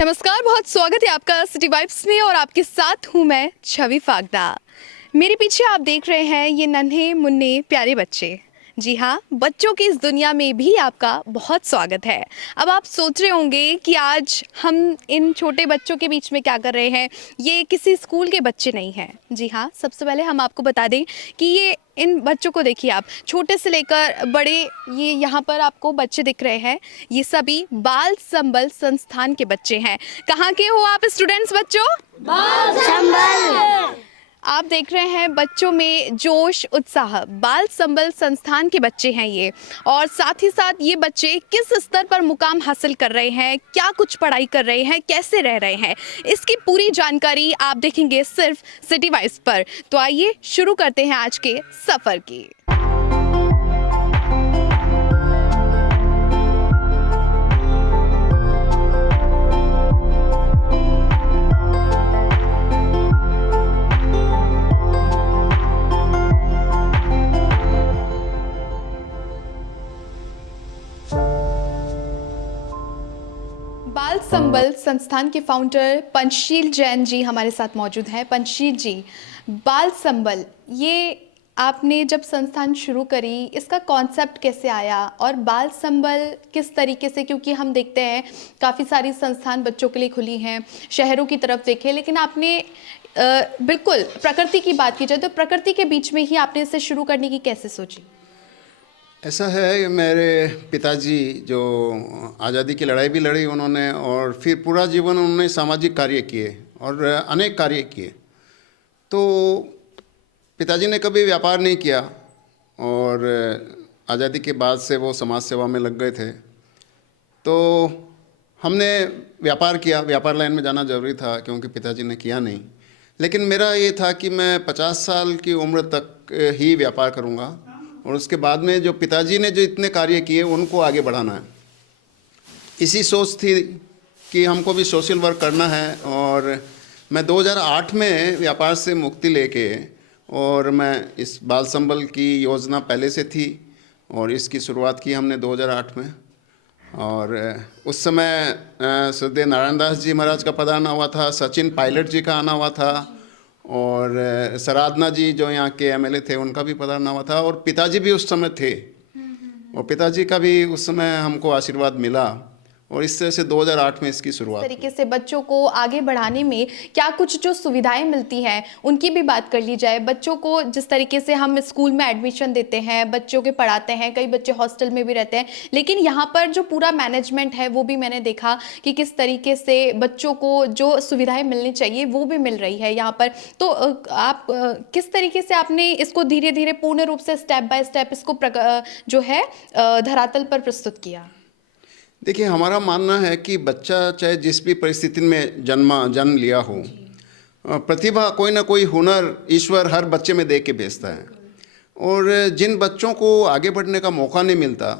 नमस्कार, बहुत स्वागत है आपका सिटी वाइब्स में और आपके साथ हूँ मैं छवि फागदा। मेरे पीछे आप देख रहे हैं ये नन्हे मुन्ने प्यारे बच्चे। जी हाँ, बच्चों की इस दुनिया में भी आपका बहुत स्वागत है। अब आप सोच रहे होंगे कि आज हम इन छोटे बच्चों के बीच में क्या कर रहे हैं। ये किसी स्कूल के बच्चे नहीं हैं। जी हाँ, सबसे पहले हम आपको बता दें कि ये इन बच्चों को देखिए आप, छोटे से लेकर बड़े, ये यहाँ पर आपको बच्चे दिख रहे हैं, ये सभी बाल संबल संस्थान के बच्चे हैं। कहाँ के हो आप स्टूडेंट्स बच्चों? बाल संबल। आप देख रहे हैं बच्चों में जोश उत्साह, बाल संबल संस्थान के बच्चे हैं ये। और साथ ही साथ ये बच्चे किस स्तर पर मुकाम हासिल कर रहे हैं, क्या कुछ पढ़ाई कर रहे हैं, कैसे रह रहे हैं, इसकी पूरी जानकारी आप देखेंगे सिर्फ सिटी वाइब्स पर। तो आइए शुरू करते हैं आज के सफर की। बाल संबल संस्थान के फाउंडर पंचशील जैन जी हमारे साथ मौजूद हैं। पंचशील जी, बाल संबल, ये आपने जब संस्थान शुरू करी, इसका कॉन्सेप्ट कैसे आया और बाल संबल किस तरीके से, क्योंकि हम देखते हैं काफ़ी सारी संस्थान बच्चों के लिए खुली हैं, शहरों की तरफ देखें, लेकिन आपने बिल्कुल प्रकृति की बात की जाए तो प्रकृति के बीच में ही आपने इसे शुरू करने की कैसे सोची? ऐसा है, मेरे पिताजी जो आज़ादी की लड़ाई भी लड़ी उन्होंने, और फिर पूरा जीवन उन्होंने सामाजिक कार्य किए और अनेक कार्य किए। तो पिताजी ने कभी व्यापार नहीं किया और आज़ादी के बाद से वो समाज सेवा में लग गए थे। तो हमने व्यापार किया, व्यापार लाइन में जाना ज़रूरी था क्योंकि पिताजी ने किया नहीं। लेकिन मेरा ये था कि मैं 50 साल की उम्र तक ही व्यापार करूँगा और उसके बाद में जो पिताजी ने जो इतने कार्य किए उनको आगे बढ़ाना है। इसी सोच थी कि हमको भी सोशल वर्क करना है। और मैं 2008 में व्यापार से मुक्ति लेके, और मैं इस बाल संबल की योजना पहले से थी और इसकी शुरुआत की हमने 2008 में। और उस समय श्रद्धेय नारायण दास जी महाराज का पधारना हुआ था, सचिन पायलट जी का आना हुआ था, और सराधना जी जो यहाँ के एमएलए थे उनका भी पधारना हुआ था, और पिताजी भी उस समय थे और पिताजी का भी उस समय हमको आशीर्वाद मिला। और इस तरह से 2008 में इसकी शुरुआत। तरीके से बच्चों को आगे बढ़ाने में क्या कुछ जो सुविधाएं मिलती हैं उनकी भी बात कर ली जाए। बच्चों को जिस तरीके से हम स्कूल में एडमिशन देते हैं, बच्चों के पढ़ाते हैं, कई बच्चे हॉस्टल में भी रहते हैं, लेकिन यहाँ पर जो पूरा मैनेजमेंट है वो भी मैंने देखा कि किस तरीके से बच्चों को जो सुविधाएं मिलनी चाहिए वो भी मिल रही है यहाँ पर। तो आप किस तरीके से आपने इसको धीरे धीरे पूर्ण रूप से स्टेप बाय स्टेप इसको जो है धरातल पर प्रस्तुत किया? देखिए, हमारा मानना है कि बच्चा चाहे जिस भी परिस्थिति में जन्म लिया हो, प्रतिभा, कोई ना कोई हुनर ईश्वर हर बच्चे में दे के भेजता है। और जिन बच्चों को आगे बढ़ने का मौका नहीं मिलता,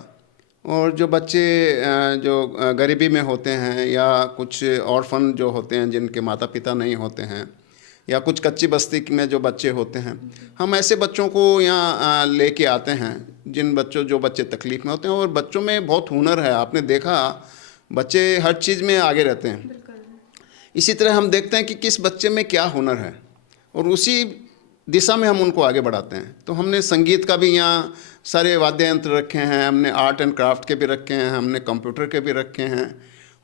और जो बच्चे जो गरीबी में होते हैं या कुछ ऑर्फन जो होते हैं जिनके माता पिता नहीं होते हैं, या कुछ कच्ची बस्ती में जो बच्चे होते हैं, हम ऐसे बच्चों को यहाँ लेके आते हैं, जो बच्चे तकलीफ़ में होते हैं। और बच्चों में बहुत हुनर है, आपने देखा बच्चे हर चीज़ में आगे रहते हैं। इसी तरह हम देखते हैं कि किस बच्चे में क्या हुनर है और उसी दिशा में हम उनको आगे बढ़ाते हैं। तो हमने संगीत का भी यहाँ सारे वाद्य यंत्र रखे हैं, हमने आर्ट एंड क्राफ्ट के भी रखे हैं, हमने कंप्यूटर के भी रखे हैं,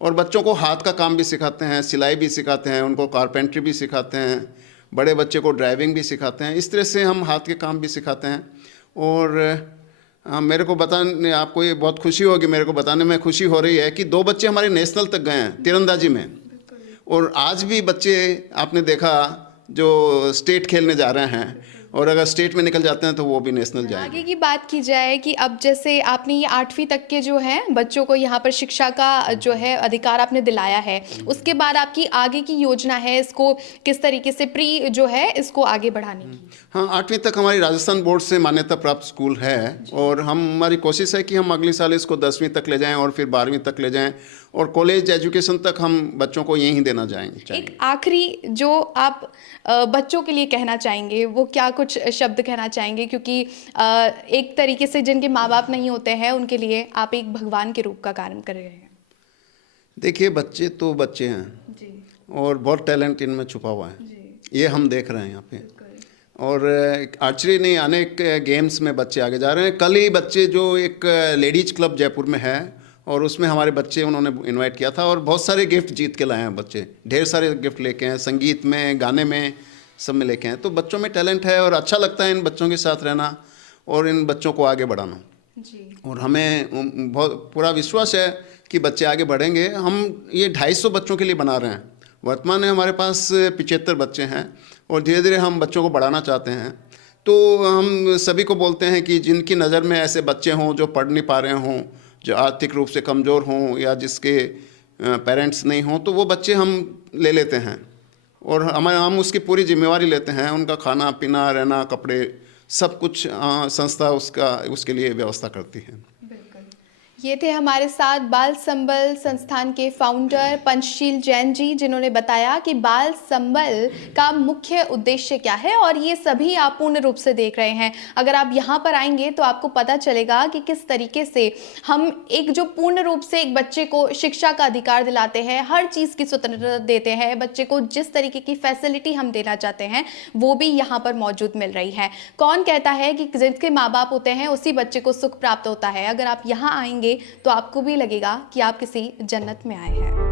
और बच्चों को हाथ का काम भी सिखाते हैं, सिलाई भी सिखाते हैं, उनको कारपेंट्री भी सिखाते हैं, बड़े बच्चे को ड्राइविंग भी सिखाते हैं। इस तरह से हम हाथ के काम भी सिखाते हैं। और मेरे को बताने, आपको ये बहुत खुशी होगी, मेरे को बताने में खुशी हो रही है कि 2 बच्चे हमारे नेशनल तक गए हैं तीरंदाजी में। और आज भी बच्चे आपने देखा जो स्टेट खेलने जा रहे हैं, और अगर स्टेट में निकल जाते हैं तो वो भी नेशनल जाएंगे। आगे की बात की जाए कि अब जैसे आपने ये 8वीं तक के जो हैं बच्चों को यहाँ पर शिक्षा का जो है अधिकार आपने दिलाया है, उसके बाद आपकी आगे की योजना है इसको किस तरीके से प्री जो है इसको आगे बढ़ाने की? हाँ, 8वीं तक हमारी राजस्थान बोर्ड से मान्यता प्राप्त स्कूल है, और हमारी कोशिश है कि हम अगले साल इसको 10वीं तक ले जाएं और फिर 12वीं तक ले जाएं, और कॉलेज एजुकेशन तक हम बच्चों को यहीं देना चाहेंगे। एक आखिरी जो आप बच्चों के लिए कहना चाहेंगे वो क्या कुछ शब्द कहना चाहेंगे, क्योंकि एक तरीके से जिनके माँ बाप नहीं होते हैं उनके लिए आप एक भगवान के रूप का कार्य कर रहे हैं। देखिए बच्चे तो बच्चे हैं जी और बहुत टैलेंट इनमें छुपा हुआ है, जी ये हम देख रहे हैं यहाँ पे। और आर्चरी नहीं, अनेक गेम्स में बच्चे आगे जा रहे हैं। कल ही बच्चे जो एक लेडीज क्लब जयपुर में है और उसमें हमारे बच्चे उन्होंने इनवाइट किया था और बहुत सारे गिफ्ट जीत के लाए हैं बच्चे, ढेर सारे गिफ्ट लेके हैं, संगीत में, गाने में, सब में लेके हैं। तो बच्चों में टैलेंट है और अच्छा लगता है इन बच्चों के साथ रहना और इन बच्चों को आगे बढ़ाना। जी और हमें बहुत पूरा विश्वास है कि बच्चे आगे बढ़ेंगे। हम ये 250 बच्चों के लिए बना रहे हैं। वर्तमान में हमारे पास 75 बच्चे हैं और धीरे धीरे हम बच्चों को बढ़ाना चाहते हैं। तो हम सभी को बोलते हैं कि जिनकी नज़र में ऐसे बच्चे हों जो पढ़ नहीं पा रहे हों, जो आर्थिक रूप से कमज़ोर हों या जिसके पेरेंट्स नहीं हों, तो वो बच्चे हम ले लेते हैं और हम उसकी पूरी जिम्मेवारी लेते हैं। उनका खाना पीना, रहना, कपड़े, सब कुछ संस्था उसके लिए व्यवस्था करती है। ये थे हमारे साथ बाल संबल संस्थान के फाउंडर पंचशील जैन जी, जिन्होंने बताया कि बाल संबल का मुख्य उद्देश्य क्या है और ये सभी आप पूर्ण रूप से देख रहे हैं। अगर आप यहाँ पर आएंगे तो आपको पता चलेगा कि किस तरीके से हम एक जो पूर्ण रूप से एक बच्चे को शिक्षा का अधिकार दिलाते हैं, हर चीज़ की स्वतंत्रता देते हैं, बच्चे को जिस तरीके की फैसिलिटी हम देना चाहते हैं वो भी यहाँ पर मौजूद मिल रही है। कौन कहता है कि जिसके माँ बाप होते हैं उसी बच्चे को सुख प्राप्त होता है। अगर आप यहाँ आएंगे तो आपको भी लगेगा कि आप किसी जन्नत में आए हैं।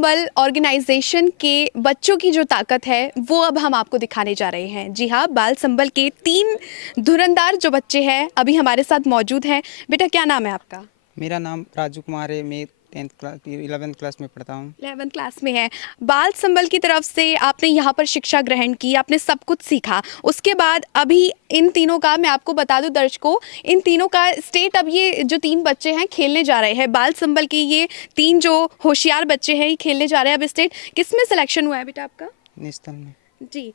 संबल ऑर्गेनाइजेशन के बच्चों की जो ताकत है वो अब हम आपको दिखाने जा रहे हैं। जी हाँ, बाल संबल के 3 धुरंधार जो बच्चे हैं अभी हमारे साथ मौजूद हैं। बेटा क्या नाम है आपका? मेरा नाम राजू कुमार है। मैं 11th क्लास में पढ़ता हूँ। 11th क्लास में है। बाल संबल की तरफ से आपने यहाँ पर शिक्षा ग्रहण की, आपने सब कुछ सीखा। उसके बाद अभी इन तीनों का, मैं आपको बता दूं दर्शकों, इन तीनों का स्टेट, अब ये जो 3 बच्चे हैं खेलने जा रहे हैं, बाल संबल के ये 3 जो होशियार बच्चे हैं ये खेलने जा रहे हैं। अब स्टेट किस में सिलेक्शन हुआ है बेटा आपका? नेशनल में। जी।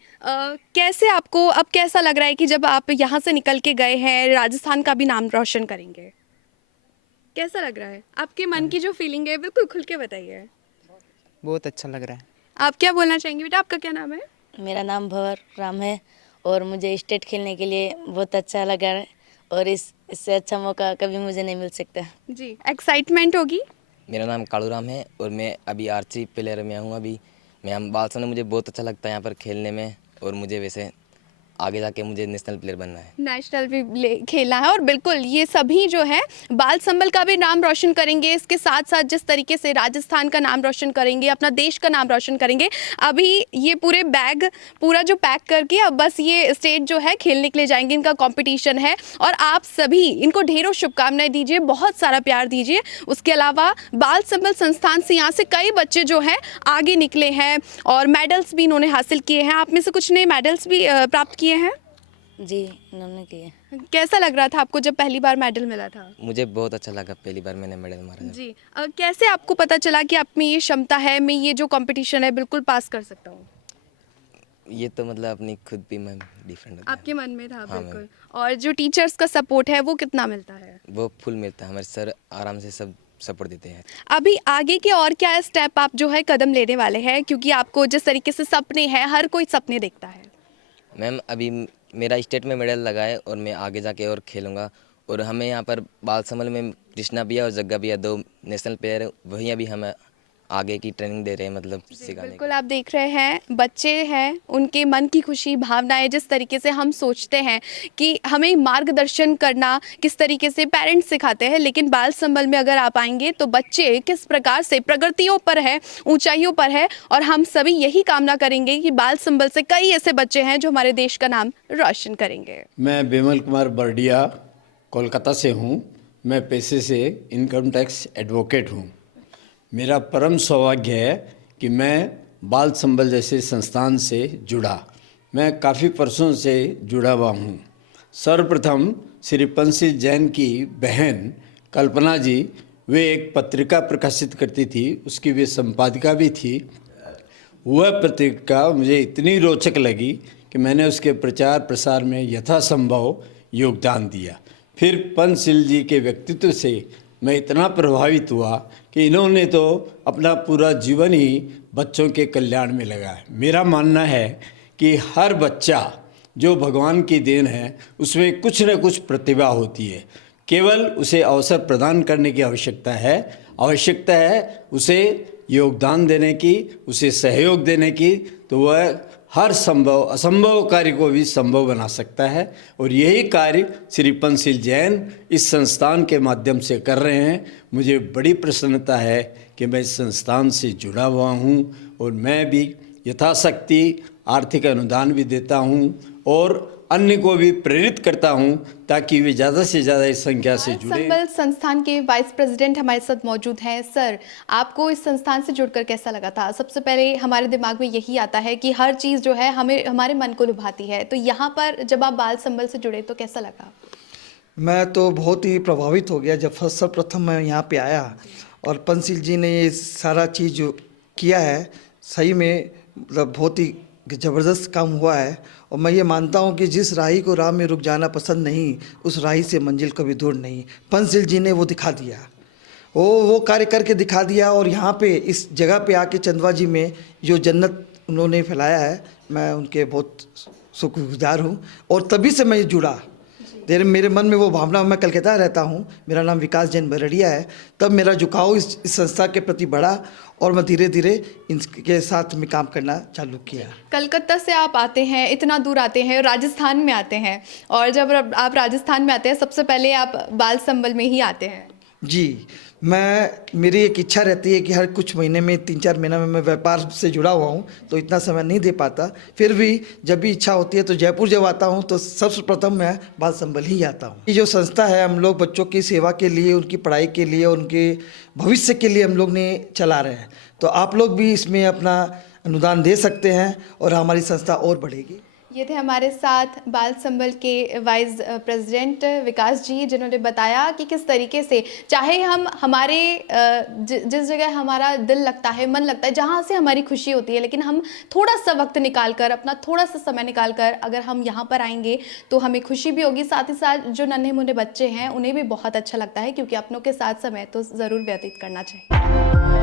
कैसे आपको अब कैसा लग रहा है कि जब आप यहाँ से निकल के गए हैं, राजस्थान का भी नाम रोशन करेंगे? कैसा लग रहा है? आपके मन की जो फीलिंग है बिल्कुल खुल के बताइए। बहुत अच्छा लग रहा है। आप क्या बोलना चाहेंगे बेटा? आपका क्या नाम है? मेरा नाम भंवर राम है और मुझे स्टेट खेलने के लिए बहुत अच्छा लगा है और इससे अच्छा मौका कभी मुझे नहीं मिल सकता। जी, एक्साइटमेंट होगी। मेरा नाम कालूराम है और मैं अभी आर्चरी प्लेयर में हूँ। अभी मैं बाल संबल, मुझे बहुत अच्छा लगता है यहाँ पर खेलने में और मुझे वैसे आगे जाके मुझे नेशनल प्लेयर बनना है। नेशनल भी खेलना है और बिल्कुल ये सभी जो है बाल संबल का भी नाम रोशन करेंगे। इसके साथ साथ जिस तरीके से राजस्थान का नाम रोशन करेंगे, अपना देश का नाम रोशन करेंगे। अभी ये पूरे बैग पूरा जो पैक करके अब बस ये स्टेट जो है खेलने के लिए जाएंगे। इनका कंपटीशन है और आप सभी इनको ढेरों शुभकामनाएं दीजिए, बहुत सारा प्यार दीजिए। उसके अलावा बाल संबल संस्थान से यहाँ से कई बच्चे जो हैं आगे निकले हैं और मेडल्स भी इन्होंने हासिल किए हैं। आप में से कुछ ने मेडल्स भी प्राप्त किए हैं। जी, इन्होंने किए। कैसा लग रहा था आपको जब पहली बार मेडल मिला था? मुझे बहुत अच्छा लगा, पहली बार मैंने मेडल मारा। जी। कैसे आपको पता चला कि आप में ये क्षमता है, मैं ये जो कंपटीशन है बिल्कुल पास कर सकता हूँ? ये तो मतलब अपनी खुद भी मैं डिफरेंट होता आपके मन में था? हाँ, बिल्कुल। और जो टीचर्स का सपोर्ट है वो कितना मिलता है? है। वो फुल मिलता है, हमारे सर आराम से सब सपोर्ट देते हैं। अभी आगे के और क्या स्टेप आप जो है कदम लेने वाले हैं, क्योंकि आपको जिस तरीके से सपने हैं, हर कोई सपने देखता है। मैम अभी मेरा स्टेट में मेडल लगा है और मैं आगे जाके और खेलूँगा। और हमें यहाँ पर बाल संबल में कृष्णा भैया और जग्गा भैया 2 नेशनल प्लेयर है, वही अभी हमें आगे की ट्रेनिंग दे रहे हैं, मतलब सिखाने बिल्कुल। आप देख रहे हैं बच्चे हैं, उनके मन की खुशी, भावनाएं, जिस तरीके से हम सोचते हैं कि हमें मार्गदर्शन करना किस तरीके से पेरेंट्स सिखाते हैं, लेकिन बाल संबल में अगर आप आएंगे तो बच्चे किस प्रकार से प्रगतियों पर है, ऊंचाइयों पर है। और हम सभी यही कामना करेंगे कि बाल संबल से कई ऐसे बच्चे हैं जो हमारे देश का नाम रोशन करेंगे। मैं बिमल कुमार बर्डिया कोलकाता से हूँ। मैं पेशे से इनकम टैक्स एडवोकेट हूँ। मेरा परम सौभाग्य है कि मैं बाल संबल जैसे संस्थान से जुड़ा। मैं काफ़ी वर्षों से जुड़ा हुआ हूँ। सर्वप्रथम श्री पंसिल जैन की बहन कल्पना जी, वे एक पत्रिका प्रकाशित करती थी, उसकी वे संपादिका भी थी। वह पत्रिका मुझे इतनी रोचक लगी कि मैंने उसके प्रचार प्रसार में यथासंभव योगदान दिया। फिर पंसिल जी के व्यक्तित्व से मैं इतना प्रभावित हुआ कि इन्होंने तो अपना पूरा जीवन ही बच्चों के कल्याण में लगाया। मेरा मानना है कि हर बच्चा जो भगवान की देन है उसमें कुछ न कुछ प्रतिभा होती है, केवल उसे अवसर प्रदान करने की आवश्यकता है उसे योगदान देने की, उसे सहयोग देने की, तो वह हर संभव असंभव कार्य को भी संभव बना सकता है। और यही कार्य श्री पंसिल जैन इस संस्थान के माध्यम से कर रहे हैं। मुझे बड़ी प्रसन्नता है कि मैं इस संस्थान से जुड़ा हुआ हूँ और मैं भी यथाशक्ति आर्थिक अनुदान भी देता हूँ और अन्य को भी प्रेरित करता हूँ ताकि वे ज़्यादा से ज़्यादा इस संख्या से जुड़े। संबल संस्थान के वाइस प्रेसिडेंट हमारे साथ मौजूद हैं। सर, आपको इस संस्थान से जुड़कर कैसा लगा था? सबसे पहले हमारे दिमाग में यही आता है कि हर चीज़ जो है हमें हमारे मन को लुभाती है, तो यहाँ पर जब आप बाल संबल से जुड़े तो कैसा लगा? मैं तो बहुत ही प्रभावित हो गया जब सर्वप्रथम मैं यहाँ पे आया और पंसिल जी ने ये सारा चीज़ जो किया है, सही में मतलब बहुत ही ज़बरदस्त काम हुआ है। और मैं ये मानता हूँ कि जिस राही को राह में रुक जाना पसंद नहीं, उस राही से मंजिल कभी दूर नहीं। पंसिल जी ने वो दिखा दिया, वो कार्य करके दिखा दिया। और यहाँ पे इस जगह पे आके चंदवा जी में जो जन्नत उन्होंने फैलाया है, मैं उनके बहुत शुक्रगुजार हूँ। और तभी से मैं जुड़ा, मेरे मन में वो भावना, मैं कलकत्ता रहता हूँ, मेरा नाम विकास जैन बरड़िया है, तब मेरा झुकाव इस संस्था के प्रति बढ़ा और मैं धीरे धीरे इनके साथ में काम करना चालू किया। कलकत्ता से आप आते हैं, इतना दूर आते हैं, राजस्थान में आते हैं, और जब आप राजस्थान में आते हैं सबसे पहले आप बाल संबल में ही आते हैं। जी, मेरी एक इच्छा रहती है कि हर कुछ महीने में 3-4 महीना में मैं व्यापार से जुड़ा हुआ हूँ, तो इतना समय नहीं दे पाता। फिर भी जब भी इच्छा होती है तो जयपुर जब आता हूँ तो सबसे प्रथम मैं बाल संबल ही आता हूँ। ये जो संस्था है हम लोग बच्चों की सेवा के लिए, उनकी पढ़ाई के लिए, उनके भविष्य के लिए हम लोग ने चला रहे हैं। तो आप लोग भी इसमें अपना अनुदान दे सकते हैं और हमारी संस्था और बढ़ेगी। ये थे हमारे साथ बाल संबल के वाइस प्रेसिडेंट विकास जी, जिन्होंने बताया कि किस तरीके से चाहे हम हमारे जिस जगह हमारा दिल लगता है, मन लगता है, जहाँ से हमारी खुशी होती है, लेकिन हम थोड़ा सा वक्त निकाल कर, अपना थोड़ा सा समय निकाल कर अगर हम यहाँ पर आएंगे तो हमें खुशी भी होगी। साथ ही साथ जो नन्हे मुन्ने बच्चे हैं उन्हें भी बहुत अच्छा लगता है, क्योंकि अपनों के साथ समय तो ज़रूर व्यतीत करना चाहिए।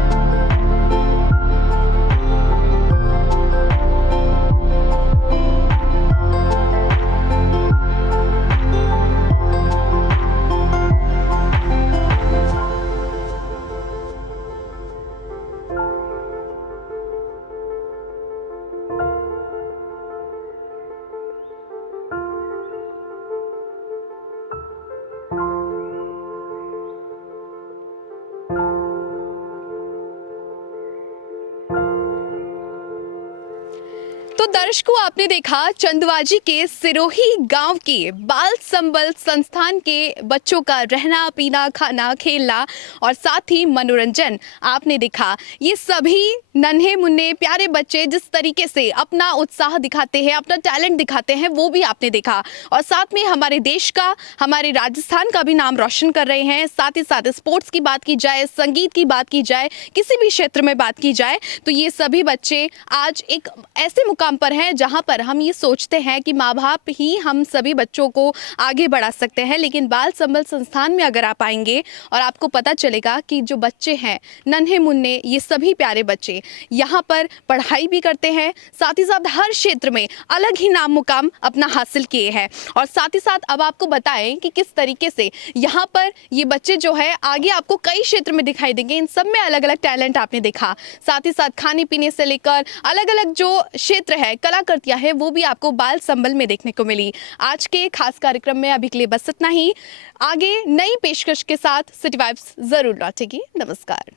तो दर्शकों, आपने देखा चंदवाजी के सिरोही गांव के बाल संबल संस्थान के बच्चों का रहना, पीना, खाना, खेलना और साथ ही मनोरंजन आपने देखा। ये सभी नन्हे मुन्ने प्यारे बच्चे जिस तरीके से अपना उत्साह दिखाते हैं, अपना टैलेंट दिखाते हैं, वो भी आपने देखा। और साथ में हमारे देश का, हमारे राजस्थान का भी नाम रोशन कर रहे हैं। साथ ही साथ स्पोर्ट्स की बात की जाए, संगीत की बात की जाए, किसी भी क्षेत्र में बात की जाए, तो ये सभी बच्चे आज एक ऐसे मुकाम पर हैं जहां पर हम ये सोचते हैं कि माँ बाप ही हम सभी बच्चों को आगे बढ़ा सकते हैं। लेकिन बाल संबल संस्थान में अगर आप आएंगे और आपको पता चलेगा कि जो बच्चे हैं नन्हे मुन्ने, ये सभी प्यारे बच्चे यहाँ पर पढ़ाई भी करते हैं, साथ ही साथ हर क्षेत्र में अलग ही नाम मुकाम अपना हासिल किए हैं। और साथ ही साथ अब आपको बताएं कि किस तरीके से यहाँ पर ये बच्चे जो है आगे आपको कई क्षेत्र में दिखाई देंगे। इन सब में अलग अलग टैलेंट आपने देखा। साथ ही साथ खाने पीने से लेकर अलग अलग जो क्षेत्र है, कलाकृतियां है, वो भी आपको बाल संबल में देखने को मिली। आज के खास कार्यक्रम में अभी के लिए बस इतना ही। आगे नई पेशकश के साथ सिटी वाइब्स जरूर लौटेगी। नमस्कार।